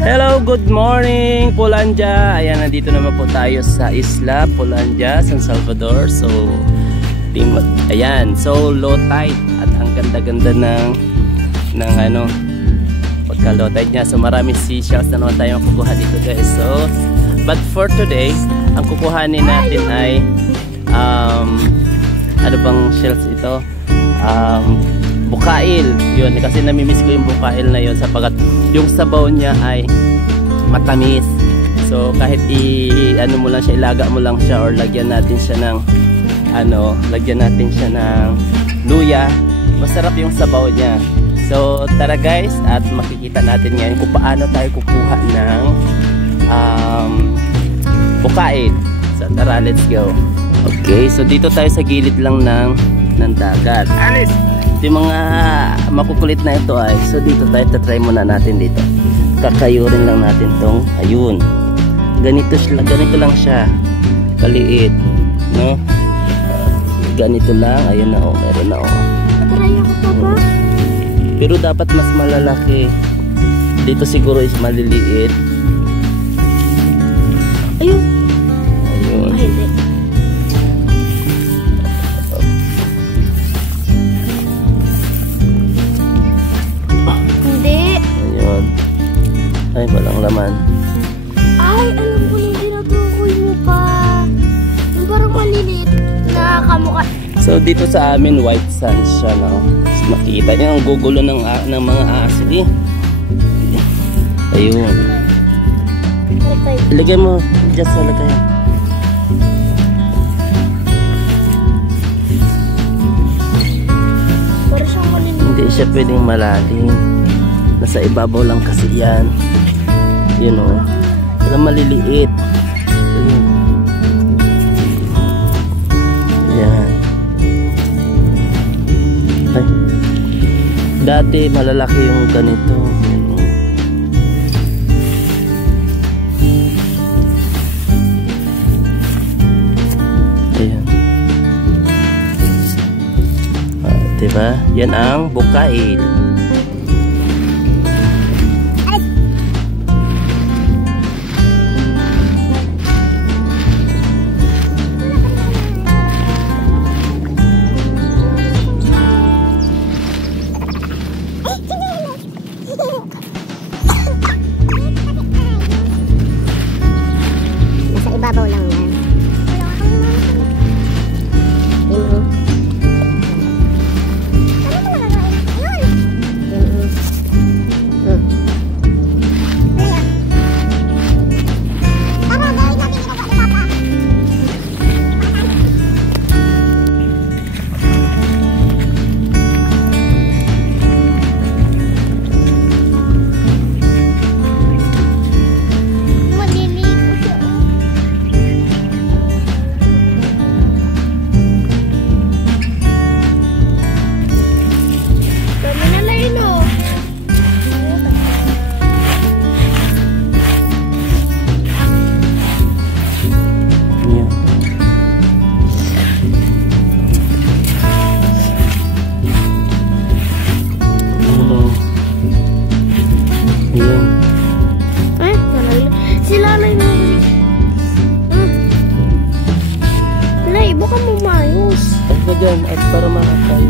Hello, good morning Polandia. Ayan, nandito naman po tayo sa Isla Polandia, San Salvador. So, ayan, so low tide at ang ganda-ganda ng ano, pagka low tide niya. So, marami seashells na naman tayo makukuha dito, guys. So, but for today, ang kukuhanin natin ay ano bang shells ito? Bukail. Yun, kasi namimiss ko yung bukail na yun sapagkat yung sabaw niya ay matamis. So kahit ano mo lang siya, ilaga mo lang siya or lagyan natin siya ng luya, masarap yung sabaw niya. So tara guys, at makikita natin ngayon kung paano tayo kukuha ng bukail. So tara, let's go. Okay, so dito tayo sa gilid lang ng dagat. Alice! Yung mga makukulit na ito ay, so dito tayo, tatry muna natin dito. Kakayurin lang natin tong, ayun. Ganito lang siya. Kaliit, no? Ganito lang, ayun na, oh, meron na, oh. Tatry ako pa ba? Pero dapat mas malalaki. Dito siguro is maliliit. Ayun. Ayun. Ay, hindi. Ay, walang laman. Ay, alam ko yung ginagawa mo pa. Yung parang maliliit na kamukha. So, dito sa amin, white sand siya, no? Makikita niyo ang gugulo ng mga asid, eh. Ayun. Ilagay mo dyan sa lagay. Parang siyang maliliit. Hindi siya pwedeng malalim. Nasa ibabaw lang kasi yan. Yun, o. Parang maliliit. Ayun. Yan. Ay. Dati malalaki yung ganito. Ayan. Diba? Yan ang bukail. ibabaw lang yan. Buka mo mayos. Pagka dyan at para makakain.